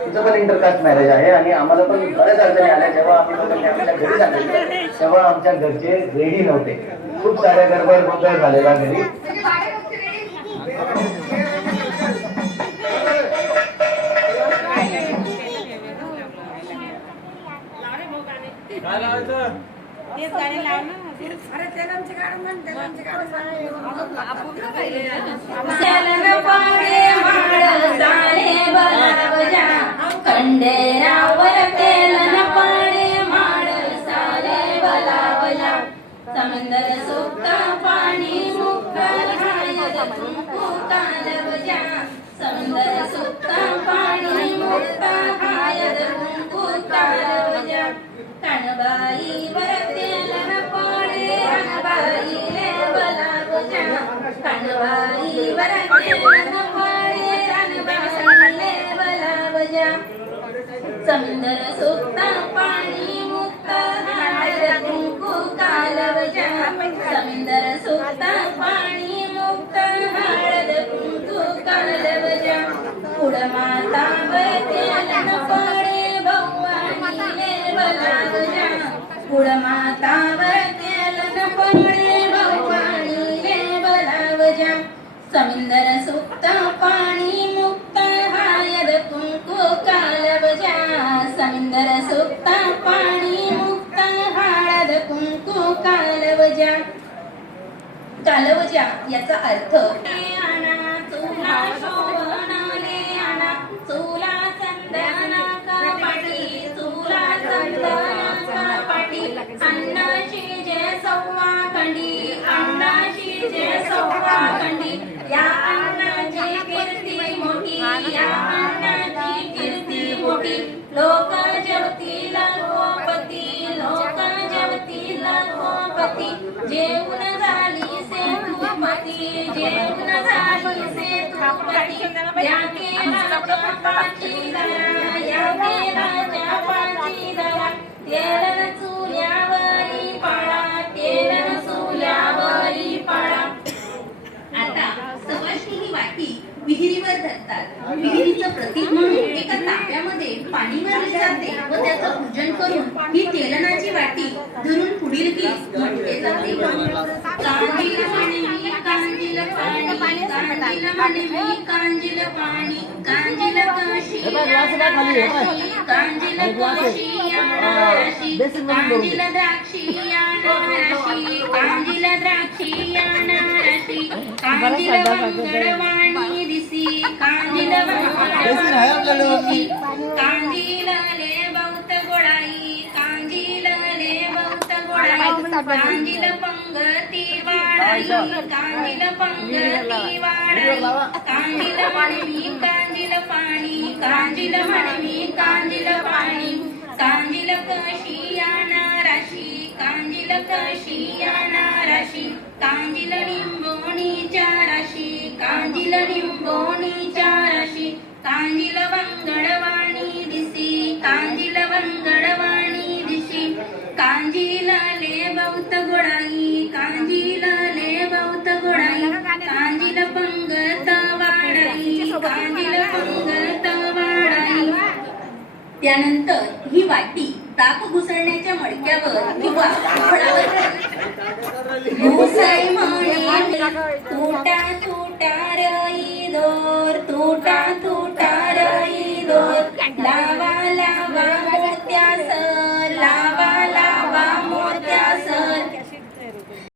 तिचं पण intercaste marriage आहे आणि आम्हाला पण बऱ्याच अडचणी आल्या. जेव्हा आम्ही लोकांनी आमच्या घरी सांगितलं तेव्हा आमच्या घरचे रेडी नव्हते. खूप साऱ्या गडबड गोंधळ झालेला घरी. खंडेरावर तेलन पाणी माड साले बलावला समंदर सुप्त पाणी मुक्त कुंकू कालवजा समंदर सुप्त पाणी मुक्त हायद कुंकू कालवजा कणबाई वर तेलन पाणी रणबाईले बलावजा कणबाई वर तेलन पाणी रणबाईले बलावजा समंदर सुप्त पाणी मुक्त हायद कुंकू कालवजा समंदर सुप्त पाणी मुक्त हळद कुंकू कालवजा उडमाता तेलन पडे भवानीले बलावजा उडमातावर तेलन पडे भवानीले बलावजा समंदर सुप्त पाणी मुक्त हायद कुंकू कालवजा समंदर सुप्त पाणी मुक्त हळद कुंकू कालवजा कालवजा याचा अर्थ आणा तुला शोभनाले आणा तुला चंदना कपाटी तुला चंदना कपाटी अन्नाची जे सव्वा खंडी अन्नाची जे सव्वा खंडी या अन्नाची कीर्ती मोठी या अन्नाची कीर्ती मोठी लोक जेवतील गोपती लोक जेवतील गोपती जेवून झाली से तुपती जेवून झाली से तुपती या केलाच्या पाची दरा या केलाच्या पाची दरा तेलन चुल्यावरी पाळा तेलन चुल्यावरी पाळा. आता सवाष्णी ही वाटी विहिरीवर धरतात. विहिरीचं प्रतीक म्हणून एका तांब्यामध्ये पाणी भरले जाते व त्याचं पूजन करून ही तेलनाची वाटी धरून पुढील गीत म्हटले जाते. कांजील म्हणे मी कांजील पाणी कांजील म्हणे मी कांजील पाणी कांजील काशी कांजील काशी राशी कांजील द्राक्षी राशी कांजील द्राक्षी राशी कांजील वंगडवाणी दिसी कांजील वंगडवाणी कांजील ले बहुत गोडाई कांजील ले बहुत गोडाई कांजील पंगती वाढाई कांजील पंगती वाढाई कांजील म्हणमी कांजील पाणी कांजील म्हणमी कांजील पाणी कांजील कशी राशी कांजील कशी राशी कांजील लिंबोणीच्या राशी कांजील लिंबोणीच्या राशी कांजील वंगडवाणी दिसी कांजील वंगडवाणी दिसी कांजील ले बहुत गोडाई कांजील ले बहुत गोडाई कांजील पंगत वाढाई कांजील पंगत वाढाई. त्यानंतर ही वाटी ताक घुसळण्याच्या मडक्यावर किंवा उघडावर घुसळ म्हणे तुटा तुटा रई दोर तुटा तुटा रई दोर